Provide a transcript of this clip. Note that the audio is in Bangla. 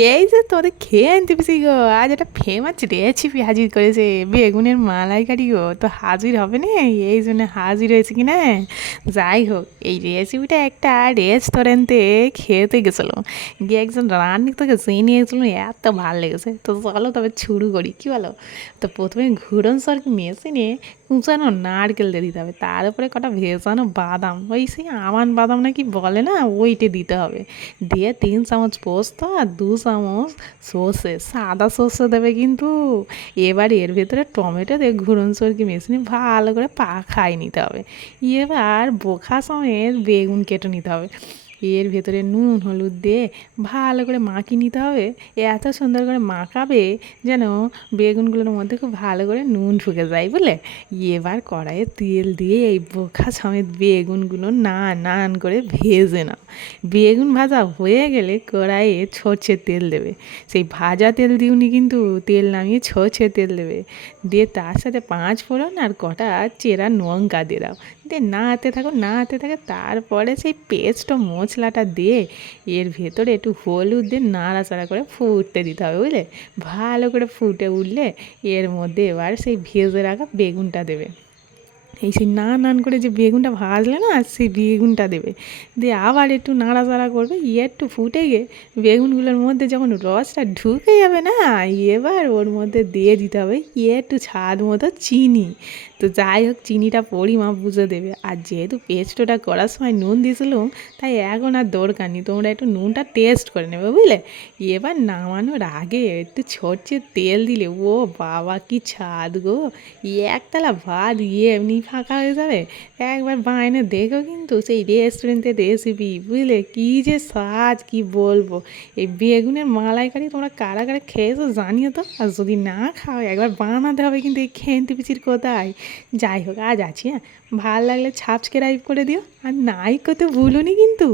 এই যে তোদের খেয়ে আনতে পেরেছি গো, আজ একটা ফেমাস রেসিপি হাজির করেছে, বেগুনের মালাইকারি গো। তো হাজির হবে না, এই জন্য হাজির হয়েছে কি না। যাই হোক, এই রেসিপিটা একটা রেস্টুরেন্টে খেতে গেছিলো, গিয়ে একজন রান্নি থেকে চিনি গেছিলো, এত ভালো লেগেছে। তো চলো তবে শুরু করি, কি বলো। তো প্রথমে ঘুরন সরকে মেশিনে কুচানো নারকেল দিয়ে দিতে হবে, তার উপরে কটা ভেজানো বাদাম, ওই সেই আমান বাদাম নাকি বলে না, ওইটা দিতে হবে। দিয়ে 3 চামচ পোস্ত আর 2 চামচ সর্ষে, সাদা সর্ষে দেবে কিন্তু। এবার এর ভেতরে টমেটো দিয়ে ঘুরন সরকি মেশিনে ভালো করে পাখায় নিতে হবে। এবার বোখা সমেত বেগুন কেটে নিতে হবে, এর ভেতরে নুন হলুদ দিয়ে ভালো করে মাখিয়ে নিতে হবে। এত সুন্দর করে মাখাবে যেন বেগুনগুলোর মধ্যে খুব ভালো করে নুন ঢুকে যায় বুঝলে। এবার কড়াইয়ে তেল দিয়ে এই বোখা সমেত বেগুনগুলো নান করে ভেজে নাও। বেগুন ভাজা হয়ে গেলে কড়াইয়ে সরষের তেল দেবে, সেই ভাজা তেল দিওনি কিন্তু, তেল নামিয়ে সরষের তেল দেবে। দিয়ে তার সাথে 5 ফোড়ন আর কটা চেরা লঙ্কা দিয়ে দাও, দিয়ে নাড়তে থাকে। তারপরে সেই পেস্ট মশলাটা দিয়ে এর ভেতরে একটু হলুদ দিয়ে নাড়াচাড়া করে ফুটতে দিতে হবে বুঝলে। ভালো করে ফুটে উঠলে এর মধ্যে এবার সেই ভেজে রাখা বেগুনটা দেবে। এই সেই নান করে যে বেগুনটা ভাজলে না, সেই বেগুনটা দেবে, দিয়ে আবার একটু নাড়াচাড়া করবে। একটু ফুটে গিয়ে বেগুনগুলোর মধ্যে যখন রসটা ঢুকে যাবে না, এবার ওর মধ্যে দিয়ে দিতে হবে একটু স্বাদ মতো চিনি। তো যাই হোক, চিনিটা পরিমাপ বুঝে দেবে। আর যেহেতু পেস্টটা করার সময় নুন দিয়েছিলাম, তাই এখন আর দরকার নেই, তোমরা একটু নুনটা টেস্ট করে নেবে বুঝলে। এবার নামানোর আগে একটু সরষের তেল দিলে, ও বাবা কি স্বাদ গো, একতলা ভাত এমনি ফাঁকা হয়ে যাবে। একবার বানিয়ে দেখো কিন্তু, সেই রেস্টুরেন্টের রেসিপি বুঝলে, কী যে স্বাদ কি বলবো। এই বেগুনের মালাইকারি তোমরা কারা কারা খেয়েছো জানিও তো, আর যদি না খাও একবার বানাতে হবে কিন্তু, এই খেন্তি পিচির কোথায়। যাই হোক, আজ আছি, হ্যাঁ, ভালো লাগলে সাবস্ক্রাইব করে দিও, আর নাই করতে ভুলোনি কিন্তু।